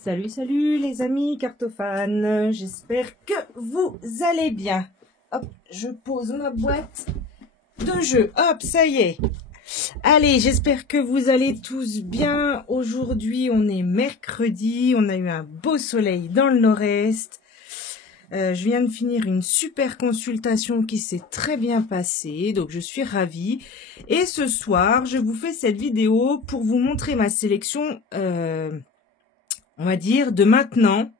Salut, salut les amis cartophanes, j'espère que vous allez bien. Hop, je pose ma boîte de jeu, hop, ça y est. Allez, j'espère que vous allez tous bien. Aujourd'hui, on est mercredi, on a eu un beau soleil dans le nord-est. Je viens de finir une super consultation qui s'est très bien passée, donc je suis ravie. Et ce soir, je vous fais cette vidéo pour vous montrer ma sélection, on va dire, de maintenant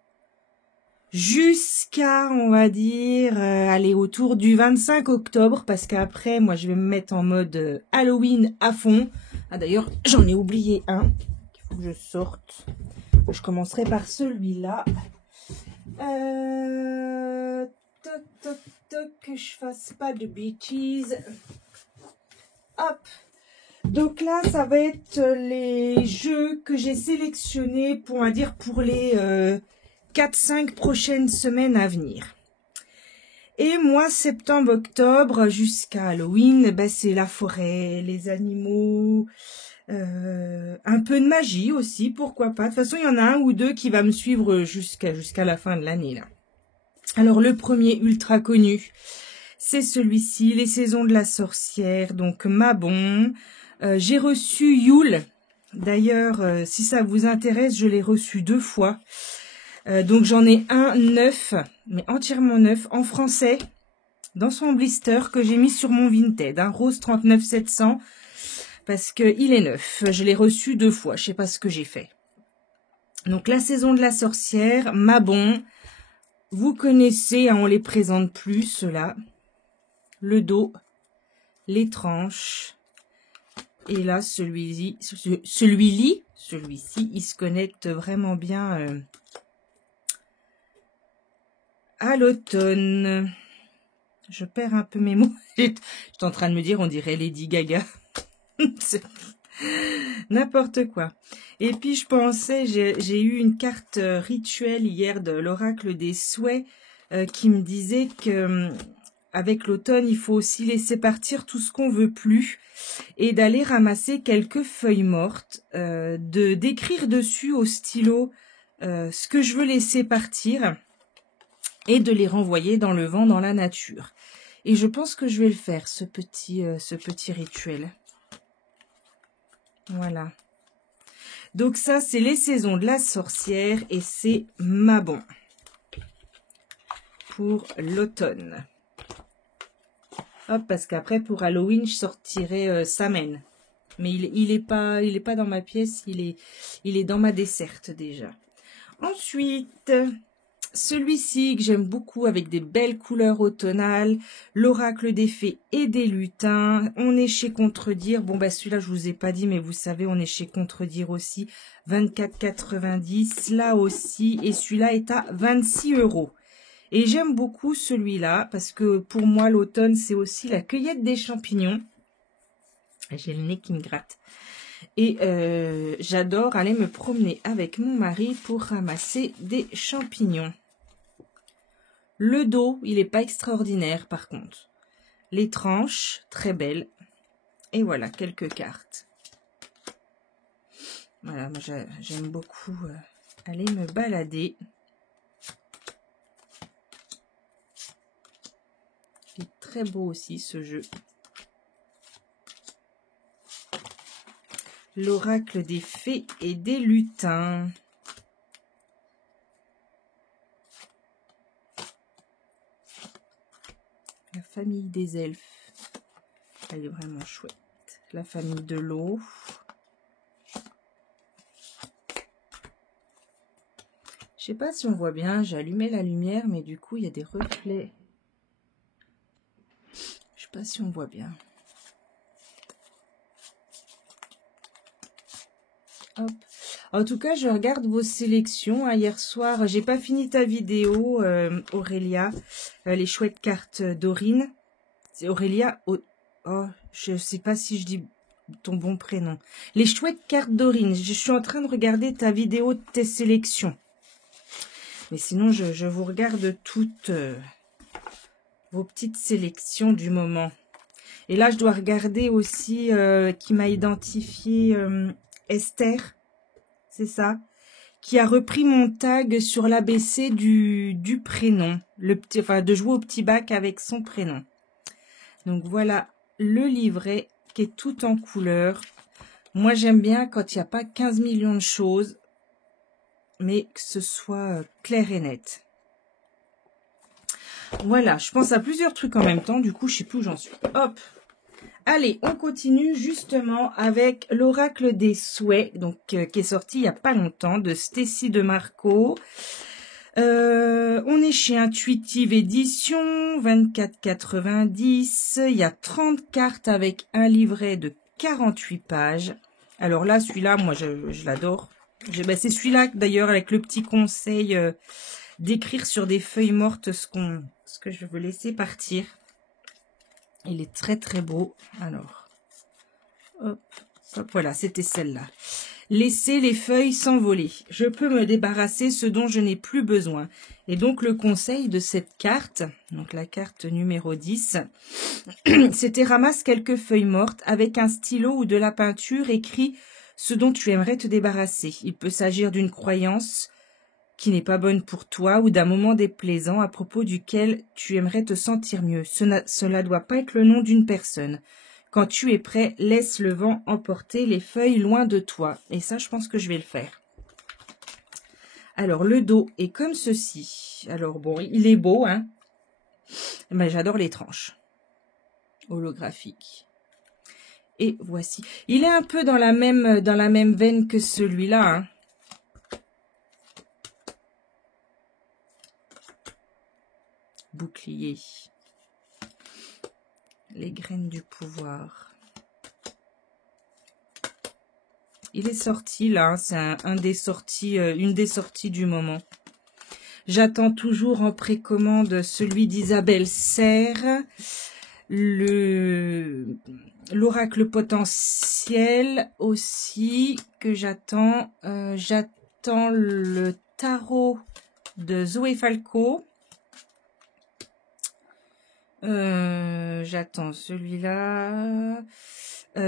jusqu'à, on va dire, aller autour du 25 octobre, parce qu'après, moi, je vais me mettre en mode Halloween à fond. Ah, d'ailleurs, j'en ai oublié un, qu'il faut que je sorte. Je commencerai par celui-là. Toc, toc, toc, que je fasse pas de bêtises. Hop. Donc là, ça va être les jeux que j'ai sélectionnés pour, on va dire, pour les 4-5 prochaines semaines à venir. Et moi, septembre-octobre, jusqu'à Halloween, ben, c'est la forêt, les animaux, un peu de magie aussi, pourquoi pas. De toute façon, il y en a un ou deux qui va me suivre jusqu'à la fin de l'année, là. Alors, le premier ultra connu, c'est celui-ci, Les Saisons de la Sorcière, donc Mabon. J'ai reçu Yule. D'ailleurs, si ça vous intéresse, je l'ai reçu 2 fois. Donc j'en ai un neuf, mais entièrement neuf, en français, dans son blister que j'ai mis sur mon Vinted, un rose 39 700, parce qu'il est neuf. Je l'ai reçu 2 fois, je sais pas ce que j'ai fait. Donc La Saison de la Sorcière, Mabon, vous connaissez, hein, on les présente plus, ceux-là. Le dos, les tranches, et là, celui-ci, il se connecte vraiment bien à l'automne. Je perds un peu mes mots. J'étais en train de me dire, on dirait Lady Gaga. C'est n'importe quoi. Et puis, je pensais, j'ai eu une carte rituelle hier de l'oracle des souhaits qui me disait que avec l'automne, il faut aussi laisser partir tout ce qu'on veut plus et d'aller ramasser quelques feuilles mortes, d'écrire dessus au stylo ce que je veux laisser partir et de les renvoyer dans le vent, dans la nature. Et je pense que je vais le faire, ce petit rituel. Voilà. Donc ça, c'est Les Saisons de la Sorcière et c'est Mabon pour l'automne. Hop, parce qu'après, pour Halloween, je sortirai Samen. Mais il est pas dans ma pièce, il est dans ma desserte déjà. Ensuite, celui-ci que j'aime beaucoup avec des belles couleurs automnales, l'oracle des fées et des lutins. On est chez Contredire. Bon, bah celui-là, je vous ai pas dit, mais vous savez, on est chez Contredire aussi. 24,90 là aussi. Et celui-là est à 26 €. Et j'aime beaucoup celui-là parce que pour moi, l'automne, c'est aussi la cueillette des champignons. J'ai le nez qui me gratte. Et j'adore aller me promener avec mon mari pour ramasser des champignons. Le dos, il n'est pas extraordinaire par contre. Les tranches, très belles. Et voilà, quelques cartes. Voilà, moi j'aime beaucoup aller me balader. Il est très beau aussi ce jeu. L'oracle des fées et des lutins. La famille des elfes. Elle est vraiment chouette. La famille de l'eau. Je sais pas si on voit bien, j'ai allumé la lumière, mais du coup, il y a des reflets. Je sais pas si on voit bien. Hop. En tout cas, je regarde vos sélections. Hein. Hier soir, j'ai pas fini ta vidéo, Aurélia. Les chouettes cartes d'Aurine. C'est Aurélia. Oh, je sais pas si je dis ton bon prénom. Les chouettes cartes d'Aurine. Je suis en train de regarder ta vidéo de tes sélections. Mais sinon, je vous regarde toutes vos petites sélections du moment. Et là, je dois regarder aussi qui m'a identifié Esther. C'est ça. qui a repris mon tag sur l'ABC du prénom. Enfin, de jouer au petit bac avec son prénom. Donc voilà le livret qui est tout en couleur. Moi, j'aime bien quand il n'y a pas 15 millions de choses, mais que ce soit clair et net. Voilà, je pense à plusieurs trucs en même temps. Du coup, je sais plus où j'en suis. Hop. Allez, on continue justement avec l'Oracle des Souhaits, donc qui est sorti il n'y a pas longtemps, de Stécie de Marco. On est chez Intuitive Édition, 24,90. Il y a 30 cartes avec un livret de 48 pages. Alors là, celui-là, moi, je l'adore. C'est celui-là, d'ailleurs, avec le petit conseil d'écrire sur des feuilles mortes ce que je veux laisser partir. Il est très, très beau. Alors, hop, hop, voilà, c'était celle-là. Laisser les feuilles s'envoler. Je peux me débarrasser ce dont je n'ai plus besoin. Et donc, le conseil de cette carte, donc la carte numéro 10, c'était ramasse quelques feuilles mortes avec un stylo ou de la peinture, écris ce dont tu aimerais te débarrasser. Il peut s'agir d'une croyance qui n'est pas bonne pour toi ou d'un moment déplaisant à propos duquel tu aimerais te sentir mieux. Cela doit pas être le nom d'une personne. Quand tu es prêt, laisse le vent emporter les feuilles loin de toi. Et ça, je pense que je vais le faire. Alors, le dos est comme ceci. Alors, bon, il est beau, hein. Mais j'adore les tranches holographiques. Et voici. Il est un peu dans la même veine que celui-là, hein. Bouclier. Les graines du pouvoir. Il est sorti là, c'est une des sorties du moment. J'attends toujours en précommande celui d'Isabelle Serre, l'oracle potentiel aussi que j'attends. J'attends le tarot de Zoé Falco. J'attends celui-là.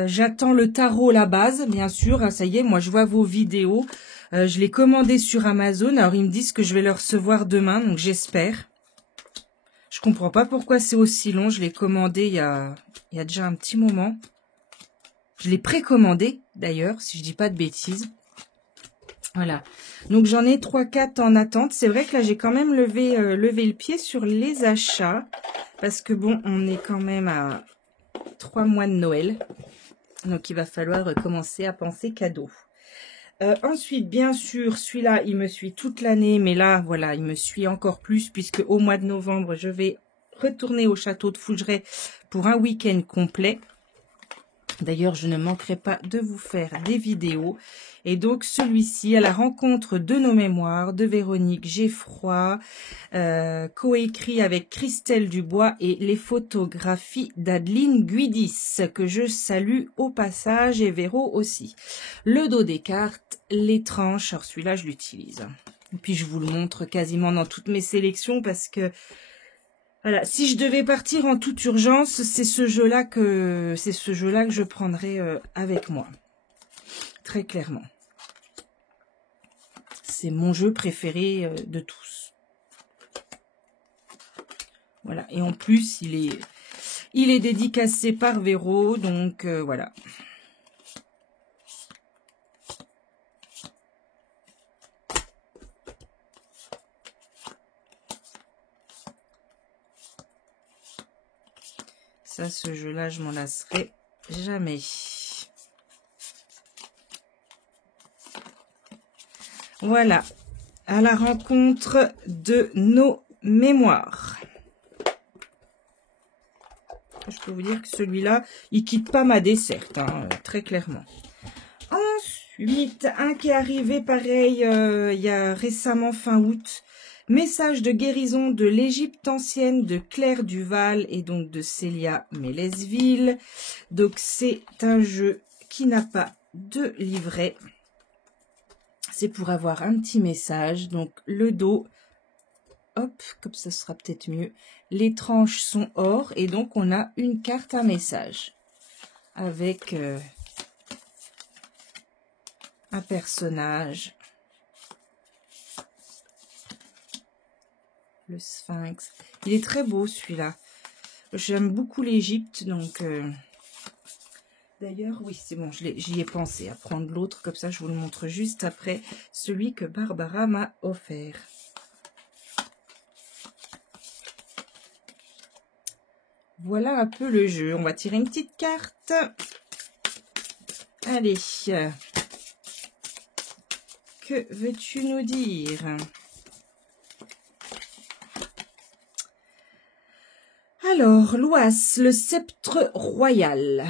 J'attends le tarot, la base, bien sûr. Ah, ça y est, moi, je vois vos vidéos. Je l'ai commandé sur Amazon. Alors, ils me disent que je vais le recevoir demain, donc j'espère. Je comprends pas pourquoi c'est aussi long. Je l'ai commandé il y a déjà un petit moment. Je l'ai précommandé, d'ailleurs, si je dis pas de bêtises. Voilà. Donc, j'en ai 3-4 en attente. C'est vrai que là, j'ai quand même levé le pied sur les achats. Parce que bon, on est quand même à 3 mois de Noël. Donc, il va falloir commencer à penser cadeau. Ensuite, bien sûr, celui-là, il me suit toute l'année. Mais là, voilà, il me suit encore plus. Puisque au mois de novembre, je vais retourner au château de Fougeray pour un week-end complet. D'ailleurs, je ne manquerai pas de vous faire des vidéos. Et donc, celui-ci, à la rencontre de nos mémoires, de Véronique Geffroy, coécrit avec Christelle Dubois et les photographies d'Adeline Guidis, que je salue au passage, et Véro aussi. Le dos des cartes, les tranches, alors celui-là, je l'utilise. Et puis, je vous le montre quasiment dans toutes mes sélections parce que voilà, si je devais partir en toute urgence, c'est ce jeu-là que je prendrais avec moi. Très clairement. C'est mon jeu préféré de tous. Voilà, et en plus, il est dédicacé par Véro, donc voilà. Ça, ce jeu-là, je m'en lasserai jamais. Voilà, à la rencontre de nos mémoires. Je peux vous dire que celui-là, il quitte pas ma desserte, hein, très clairement. Ensuite, un qui est arrivé pareil il y a récemment fin août. Message de guérison de l'Égypte ancienne de Claire Duval et donc de Célia Mélesville. Donc c'est un jeu qui n'a pas de livret. C'est pour avoir un petit message. Donc le dos, hop, comme ça sera peut-être mieux. Les tranches sont or et donc on a une carte à message avec un personnage le sphinx. Il est très beau celui-là. J'aime beaucoup l'Égypte, donc... D'ailleurs, oui, c'est bon, j'y ai pensé à prendre l'autre, comme ça je vous le montre juste après, celui que Barbara m'a offert. Voilà un peu le jeu. On va tirer une petite carte. Allez. Que veux-tu nous dire? Alors, l'Oas, le sceptre royal.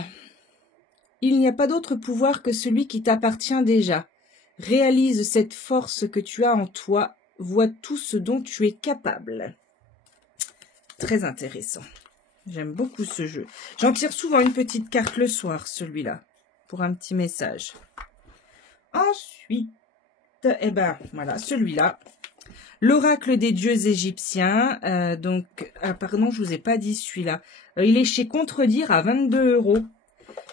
Il n'y a pas d'autre pouvoir que celui qui t'appartient déjà. Réalise cette force que tu as en toi. Vois tout ce dont tu es capable. Très intéressant. J'aime beaucoup ce jeu. J'en tire souvent une petite carte le soir, celui-là, pour un petit message. Ensuite, eh ben, voilà, celui-là. L'oracle des dieux égyptiens. Pardon, je vous ai pas dit celui-là. Il est chez Contredire à 22 €.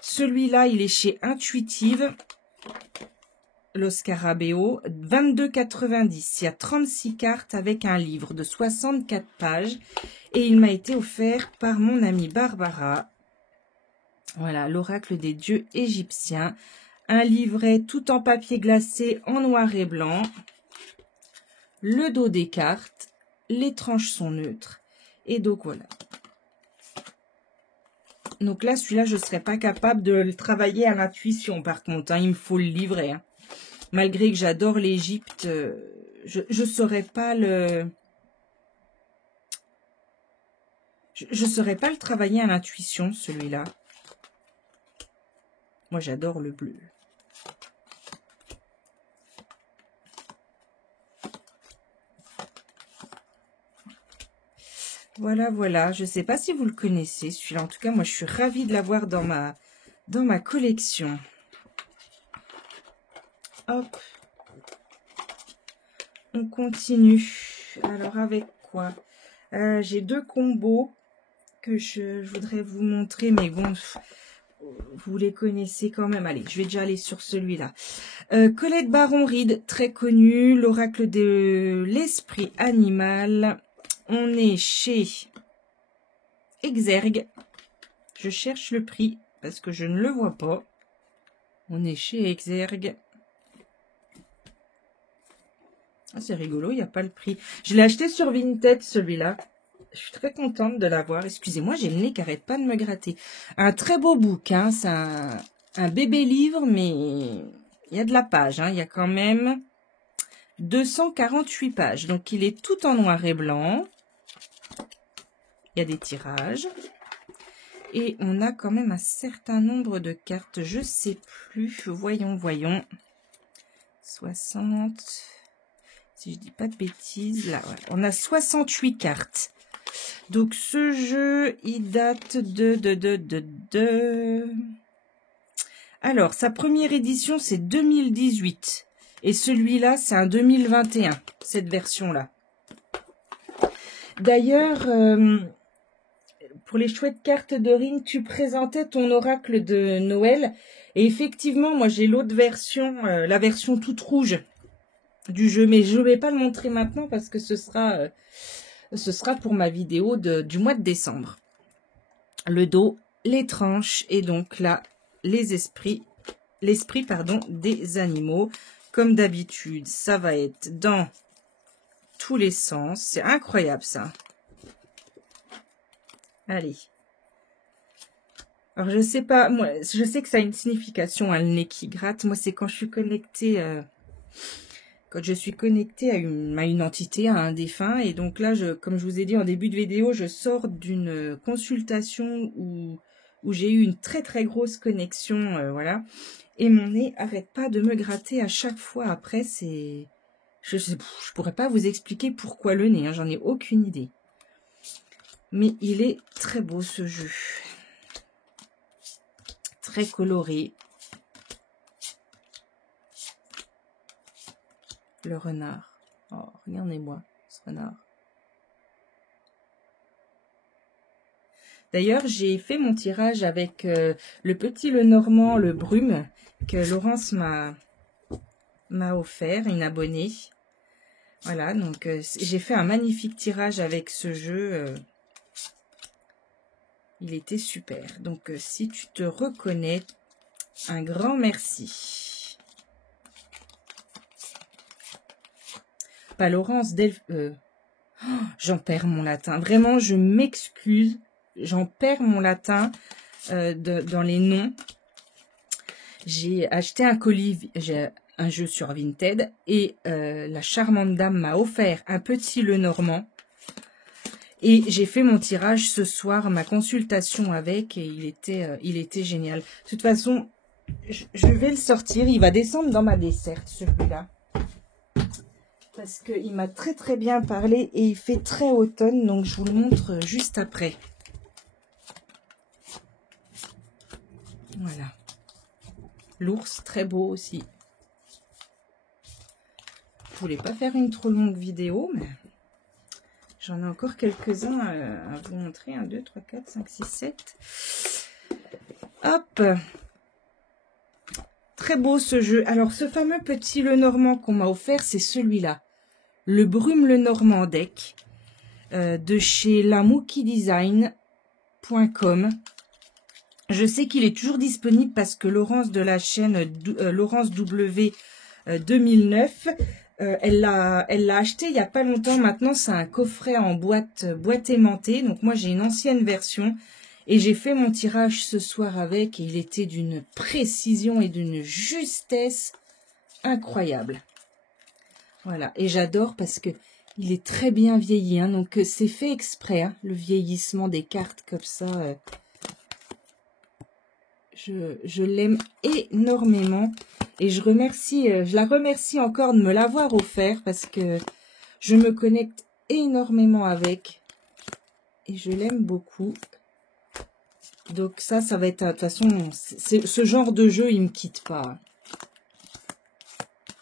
Celui-là, il est chez Intuitive. Lo Scarabeo, 22,90. Il y a 36 cartes avec un livre de 64 pages. Et il m'a été offert par mon amie Barbara. Voilà, l'oracle des dieux égyptiens. Un livret tout en papier glacé en noir et blanc. Le dos des cartes. Les tranches sont neutres. Et donc voilà. Donc là, celui-là, je ne serais pas capable de le travailler à l'intuition par contre. Hein, il me faut le livret. Hein. Malgré que j'adore l'Égypte, je ne saurais pas le... Je ne saurais pas le travailler à l'intuition, celui-là. Moi, j'adore le bleu. Voilà, voilà. Je ne sais pas si vous le connaissez, celui-là. En tout cas, moi, je suis ravie de l'avoir dans ma collection. Hop. On continue. Alors, avec quoi? J'ai deux combos que je voudrais vous montrer, mais bon, vous les connaissez quand même. Allez, je vais déjà aller sur celui-là. Colette Baron-Reid, très connue, l'oracle de l'esprit animal. On est chez Exergue. Je cherche le prix parce que je ne le vois pas. On est chez Exergue. Ah, c'est rigolo, il n'y a pas le prix. Je l'ai acheté sur Vinted, celui-là. Je suis très contente de l'avoir. Excusez-moi, j'ai le nez qui n'arrête pas de me gratter. Un très beau bouquin. C'est un bébé livre, mais il y a de la page. Hein. Il y a quand même 248 pages. Donc, il est tout en noir et blanc. Il y a des tirages. Et on a quand même un certain nombre de cartes. Je ne sais plus. Voyons, voyons. 60. Si je dis pas de bêtises. Là, ouais. On a 68 cartes. Donc, ce jeu, il date de... Alors, sa première édition, c'est 2018. Et celui-là, c'est un 2021, cette version-là. D'ailleurs, pour les chouettes cartes de Ring, tu présentais ton oracle de Noël. Et effectivement, moi, j'ai l'autre version, la version toute rouge du jeu. Mais je ne vais pas le montrer maintenant parce que ce sera pour ma vidéo du mois de décembre. Le dos, les tranches et donc là, l'esprit des animaux. Comme d'habitude, ça va être dans tous les sens. C'est incroyable ça. Allez. Alors je sais pas, moi je sais que ça a une signification, hein, le nez qui gratte. Moi c'est quand je suis connectée... Quand je suis connectée à une entité, à un défunt, et donc là, comme je vous ai dit en début de vidéo, je sors d'une consultation où j'ai eu une très très grosse connexion, voilà, et mon nez arrête pas de me gratter à chaque fois. Après, je pourrais pas vous expliquer pourquoi le nez, hein, j'en ai aucune idée. Mais il est très beau ce jeu, très coloré. Le renard. Oh, regardez-moi, ce renard. D'ailleurs, j'ai fait mon tirage avec le petit Lenormand, le Brume, que Laurence m'a offert, une abonnée. Voilà, donc j'ai fait un magnifique tirage avec ce jeu. Il était super. Donc si tu te reconnais, un grand merci. Pas Laurence Delph... j'en perds mon latin. Vraiment, je m'excuse. J'en perds mon latin dans les noms. J'ai acheté un colis, j'ai un jeu sur Vinted et la charmante dame m'a offert un petit Lenormand. Et j'ai fait mon tirage ce soir, ma consultation avec, et il était génial. De toute façon, je vais le sortir. Il va descendre dans ma desserte, celui-là. Parce qu'il m'a très très bien parlé et il fait très automne. Donc, je vous le montre juste après. Voilà. L'ours, très beau aussi. Je voulais pas faire une trop longue vidéo, mais... J'en ai encore quelques-uns à vous montrer. 1, 2, 3, 4, 5, 6, 7. Hop. Très beau ce jeu. Alors, ce fameux petit Lenormand qu'on m'a offert, c'est celui-là. Le Brume Lenormand Deck de chez lamookydesign.com. Je sais qu'il est toujours disponible parce que Laurence de la chaîne Laurence W 2009... elle l'a acheté il n'y a pas longtemps. Maintenant, c'est un coffret en boîte aimantée. Donc, moi, j'ai une ancienne version. Et j'ai fait mon tirage ce soir avec. Et il était d'une précision et d'une justesse incroyable. Voilà. Et j'adore parce que il est très bien vieilli. Hein. Donc, c'est fait exprès. Hein, le vieillissement des cartes comme ça. Je l'aime énormément. Et je la remercie encore de me l'avoir offert parce que je me connecte énormément avec et je l'aime beaucoup. Donc ça va être, de toute façon, ce genre de jeu, il me quitte pas.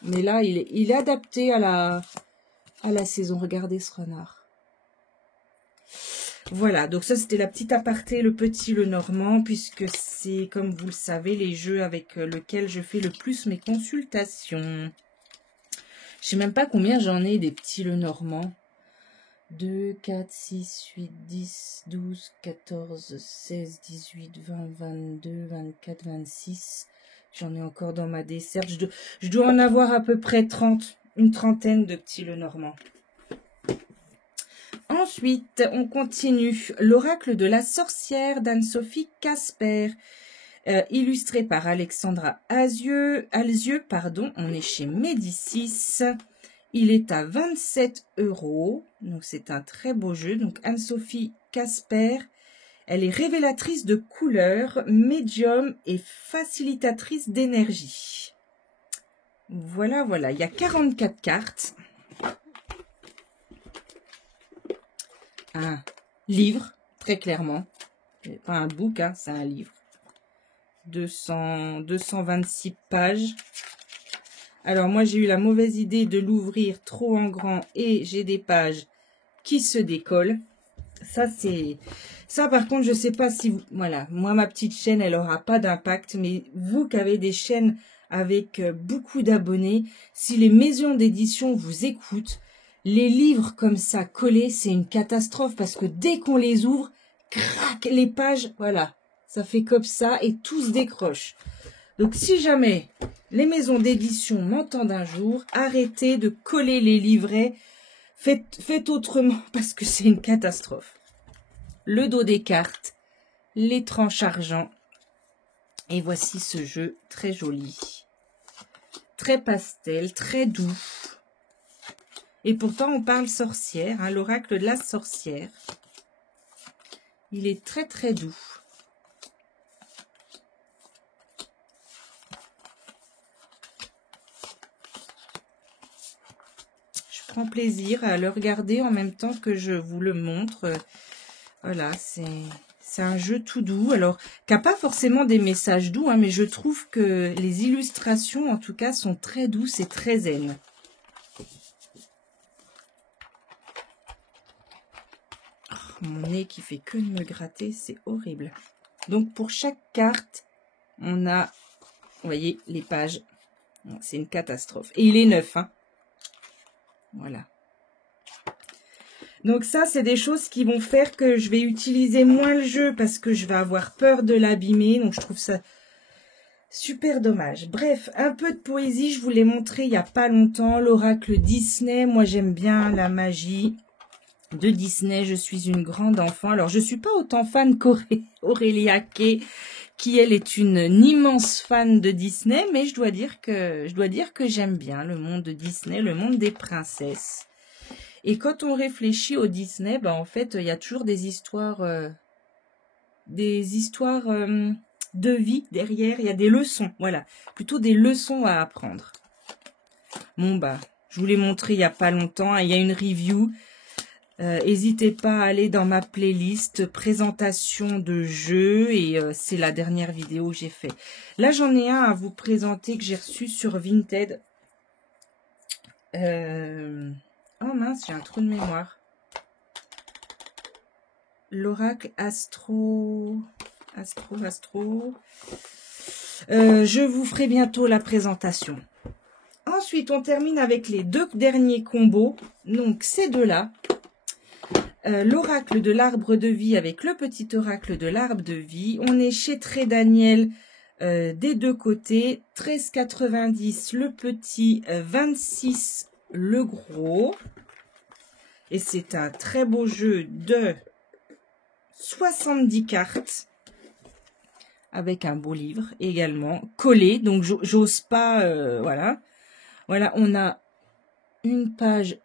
Mais là, il est adapté à la saison. Regardez ce renard. Voilà, donc ça c'était la petite aparté, le petit Lenormand, puisque c'est, comme vous le savez, les jeux avec lesquels je fais le plus mes consultations. Je sais même pas combien j'en ai des petits Lenormand. 2, 4, 6, 8, 10, 12, 14, 16, 18, 20, 22, 24, 26. J'en ai encore dans ma desserte. Je dois en avoir à peu près 30, une trentaine de petits Lenormand. Ensuite, on continue. L'oracle de la sorcière d'Anne-Sophie Casper, illustré par Alexandra Alzieux. On est chez Médicis. Il est à 27 €. Donc, c'est un très beau jeu. Donc, Anne-Sophie Casper, elle est révélatrice de couleurs, médium et facilitatrice d'énergie. Voilà, voilà. Il y a 44 cartes. Un livre, très clairement. Pas un book, hein, c'est un livre. 226 pages. Alors, moi, j'ai eu la mauvaise idée de l'ouvrir trop en grand et j'ai des pages qui se décollent. Ça, par contre, je sais pas si vous... Voilà, moi, ma petite chaîne, elle aura pas d'impact. Mais vous qui avez des chaînes avec beaucoup d'abonnés, si les maisons d'édition vous écoutent, les livres comme ça collés, c'est une catastrophe parce que dès qu'on les ouvre, crac, les pages, voilà, ça fait comme ça et tout se décroche. Donc, si jamais les maisons d'édition m'entendent un jour, arrêtez de coller les livrets, faites autrement parce que c'est une catastrophe. Le dos des cartes, les tranches argent et voici ce jeu très joli, très pastel, très doux. Et pourtant, on parle sorcière, hein, l'oracle de la sorcière. Il est très, très doux. Je prends plaisir à le regarder en même temps que je vous le montre. Voilà, c'est un jeu tout doux. Alors, qui n'a pas forcément des messages doux, hein, mais je trouve que les illustrations, en tout cas, sont très douces et très zen. Mon nez qui fait que de me gratter, c'est horrible. Donc, pour chaque carte, on a, vous voyez, les pages. C'est une catastrophe. Et il est neuf, hein. Voilà. Donc ça, c'est des choses qui vont faire que je vais utiliser moins le jeu parce que je vais avoir peur de l'abîmer. Donc je trouve ça super dommage. Bref, un peu de poésie, je vous l'ai montré il n'y a pas longtemps. L'oracle Disney, moi j'aime bien la magie de Disney. Je suis une grande enfant. Alors je ne suis pas autant fan qu'Aurélia Kay, qui elle est une immense fan de Disney, mais je dois dire que j'aime bien le monde de Disney, le monde des princesses. Et quand on réfléchit au Disney, ben en fait, il y a toujours des histoires de vie derrière. Il y a des leçons, voilà, plutôt des leçons à apprendre. Bon bah, je vous l'ai montré il y a pas longtemps. Hein, il y a une review. N'hésitez pas à aller dans ma playlist présentation de jeux et c'est la dernière vidéo que j'ai fait. Là, j'en ai un à vous présenter que j'ai reçu sur Vinted. Oh mince, j'ai un trou de mémoire. L'oracle Astro. Je vous ferai bientôt la présentation. Ensuite, on termine avec les deux derniers combos. Donc, ces deux-là. L'oracle de l'arbre de vie avec le petit oracle de l'arbre de vie. On est chez Très Daniel des deux côtés. 13,90 le petit, 26 le gros. Et c'est un très beau jeu de 70 cartes. Avec un beau livre également. Collé, donc j'ose pas... voilà. Voilà, on a une page,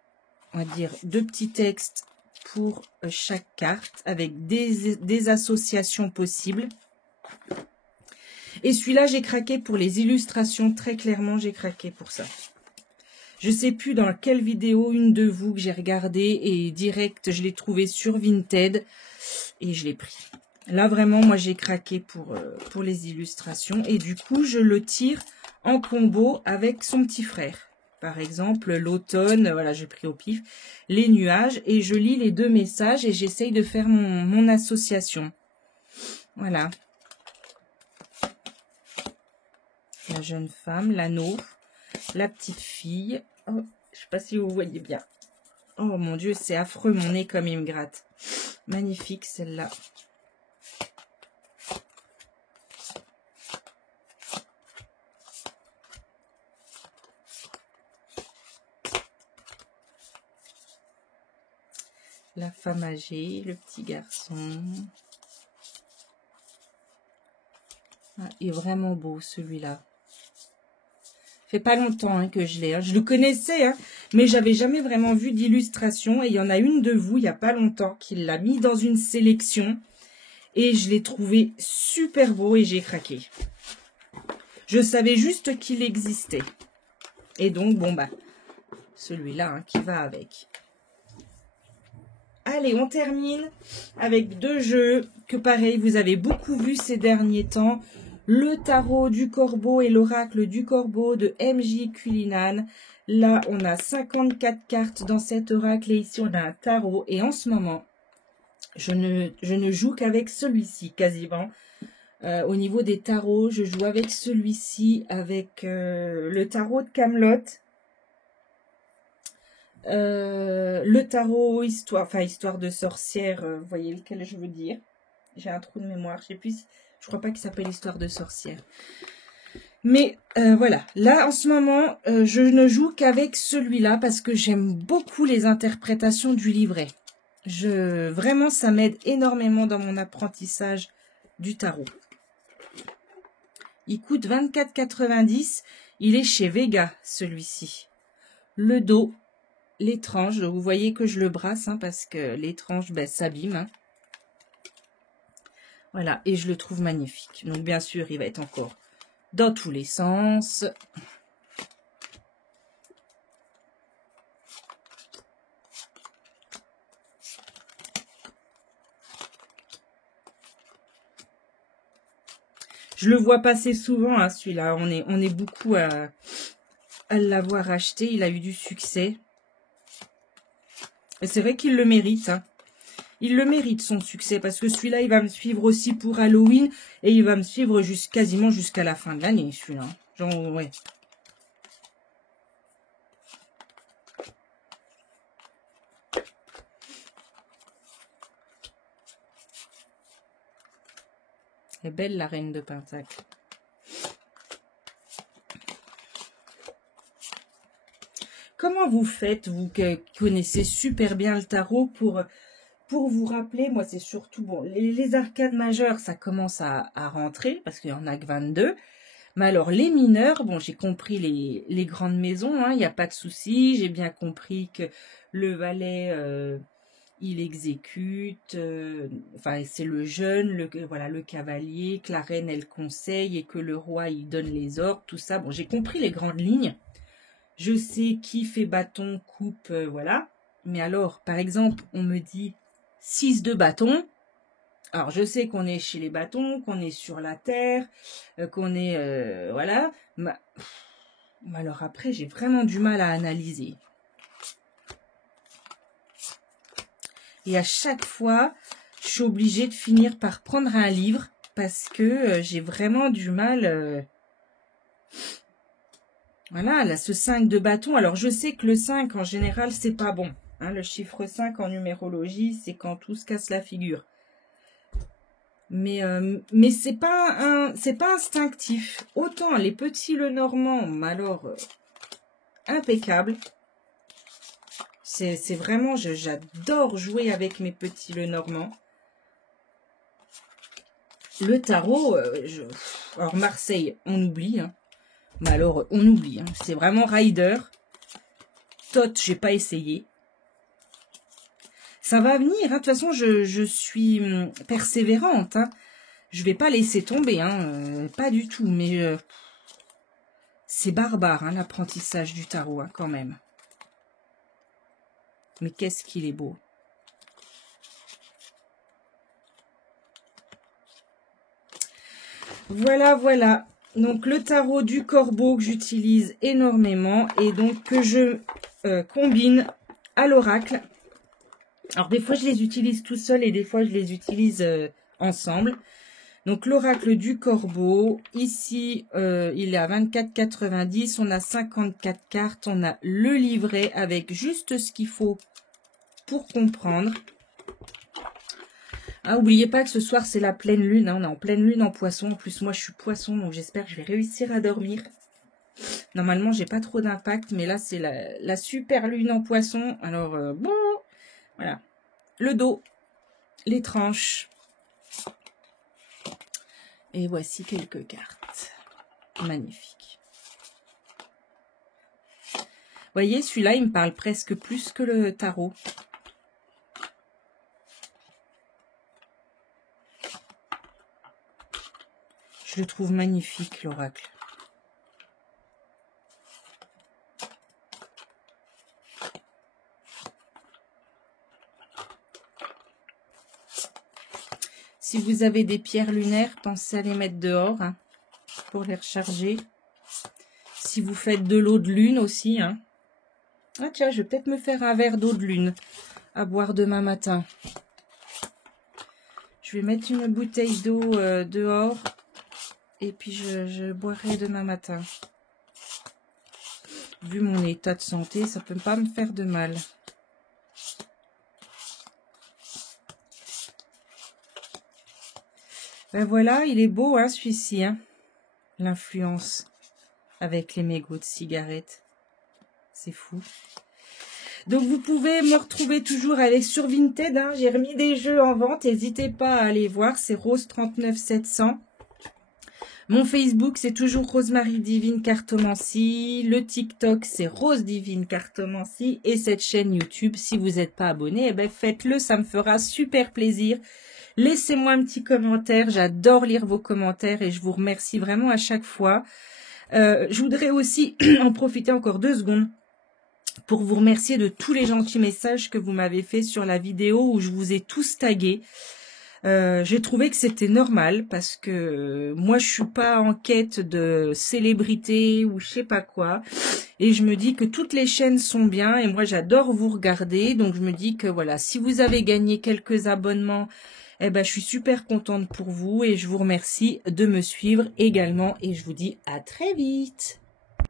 on va dire, de petits textes pour chaque carte avec des associations possibles. Et celui-là, j'ai craqué pour les illustrations. Très clairement, j'ai craqué pour ça. Je ne sais plus dans quelle vidéo, une de vous que j'ai regardé et direct, je l'ai trouvé sur Vinted et je l'ai pris. Là, vraiment, moi, j'ai craqué pour les illustrations et du coup, je le tire en combo avec son petit frère. Par exemple, l'automne, voilà, j'ai pris au pif, les nuages, et je lis les deux messages et j'essaye de faire mon association. Voilà. La jeune femme, l'anneau, la petite fille. Oh, je sais pas si vous voyez bien. Oh mon Dieu, c'est affreux, mon nez comme il me gratte. Magnifique celle-là. La femme âgée, le petit garçon. Ah, il est vraiment beau celui-là. Fait pas longtemps hein, que je l'ai. Hein. Je le connaissais, hein, mais j'avais jamais vraiment vu d'illustration. Et il y en a une de vous, il n'y a pas longtemps, qui l'a mis dans une sélection. Et je l'ai trouvé super beau et j'ai craqué. Je savais juste qu'il existait. Et donc, bon bah, celui-là hein, qui va avec. Allez, on termine avec deux jeux que pareil, vous avez beaucoup vu ces derniers temps. Le tarot du corbeau et l'oracle du corbeau de MJ Cullinan. Là, on a 54 cartes dans cet oracle et ici, on a un tarot. Et en ce moment, je ne joue qu'avec celui-ci quasiment. Au niveau des tarots, je joue avec celui-ci, avec le tarot de Camelot. Le tarot histoire de sorcière, vous voyez lequel je veux dire. J'ai un trou de mémoire, je sais plus, je crois pas qu'il s'appelle histoire de sorcière. Mais voilà, là en ce moment, je ne joue qu'avec celui-là parce que j'aime beaucoup les interprétations du livret. Vraiment, ça m'aide énormément dans mon apprentissage du tarot. Il coûte 24,90. Il est chez Vega, celui-ci. Le dos. L'étrange, vous voyez que je le brasse hein, parce que l'étrange ben, s'abîme. Hein. Voilà, et je le trouve magnifique. Donc bien sûr, il va être encore dans tous les sens. Je le vois passer souvent, hein, celui-là. On est beaucoup à l'avoir acheté. Il a eu du succès. Et c'est vrai qu'il le mérite. Hein. Il le mérite, son succès, parce que celui-là, il va me suivre aussi pour Halloween. Et il va me suivre quasiment jusqu'à la fin de l'année, celui-là. Genre, ouais. Elle est belle la reine de Pentacle. Comment vous faites, vous qui connaissez super bien le tarot, pour vous rappeler, moi c'est surtout, bon, les arcades majeures, ça commence à rentrer, parce qu'il n'y en a que 22. Mais alors, les mineurs, bon, j'ai compris les grandes maisons, hein, il n'y a pas de souci. J'ai bien compris que le valet, il exécute, enfin, c'est le jeune, voilà, le cavalier, que la reine, elle conseille, et que le roi, il donne les ordres, tout ça. Bon, j'ai compris les grandes lignes. Je sais qui fait bâton, coupe, voilà. Mais alors, par exemple, on me dit 6 de bâton. Alors, je sais qu'on est chez les bâtons, qu'on est sur la terre, qu'on est... voilà. Mais alors après, j'ai vraiment du mal à analyser. Et à chaque fois, je suis obligée de finir par prendre un livre parce que j'ai vraiment du mal... Voilà, là, ce 5 de bâton. Alors, je sais que le 5, en général, c'est pas bon. Hein, le chiffre 5 en numérologie, c'est quand tout se casse la figure. Mais c'est pas instinctif. Autant les petits Lenormand, alors, impeccable. C'est vraiment, j'adore jouer avec mes petits Lenormand. Le tarot, alors Marseille, on oublie, hein. Mais alors, on oublie. Hein. C'est vraiment rider. Tot, j'ai pas essayé. Ça va venir. Hein. De toute façon, je suis persévérante. Hein. Je vais pas laisser tomber. Hein. Pas du tout. Mais c'est barbare, hein, l'apprentissage du tarot, hein, quand même. Mais qu'est-ce qu'il est beau. Voilà, voilà. Donc, le tarot du corbeau que j'utilise énormément et donc que je combine à l'oracle. Alors, des fois, je les utilise tout seul et des fois, je les utilise ensemble. Donc, l'oracle du corbeau. Ici, il est à 24,90. On a 54 cartes. On a le livret avec juste ce qu'il faut pour comprendre. Ah, n'oubliez pas que ce soir, c'est la pleine lune. Hein. On est en pleine lune en poisson. En plus, moi, je suis poisson, donc j'espère que je vais réussir à dormir. Normalement, j'ai pas trop d'impact, mais là, c'est la super lune en poisson. Alors, bon, voilà. Le dos, les tranches. Et voici quelques cartes. Magnifique. Vous voyez, celui-là, il me parle presque plus que le tarot. Je le trouve magnifique, l'oracle. Si vous avez des pierres lunaires, pensez à les mettre dehors, hein, pour les recharger. Si vous faites de l'eau de lune aussi. Hein. Ah tiens, je vais peut-être me faire un verre d'eau de lune à boire demain matin. Je vais mettre une bouteille d'eau dehors. Et puis, je boirai demain matin. Vu mon état de santé, ça ne peut pas me faire de mal. Ben voilà, il est beau, hein, celui-ci. Hein, l'influence avec les mégots de cigarettes. C'est fou. Donc, vous pouvez me retrouver toujours avec sur Vinted. Hein, j'ai remis des jeux en vente. N'hésitez pas à aller voir. C'est Rose 39 700. Mon Facebook, c'est toujours Rosemarie Divine Cartomancie. Le TikTok, c'est Rose Divine Cartomancie. Et cette chaîne YouTube, si vous n'êtes pas abonné, eh ben faites-le, ça me fera super plaisir. Laissez-moi un petit commentaire, j'adore lire vos commentaires et je vous remercie vraiment à chaque fois. Je voudrais aussi en profiter encore 2 secondes pour vous remercier de tous les gentils messages que vous m'avez fait sur la vidéo où je vous ai tous tagués. J'ai trouvé que c'était normal parce que moi je suis pas en quête de célébrité ou je sais pas quoi et je me dis que toutes les chaînes sont bien et moi j'adore vous regarder, donc je me dis que voilà, si vous avez gagné quelques abonnements, eh ben je suis super contente pour vous et je vous remercie de me suivre également et je vous dis à très vite.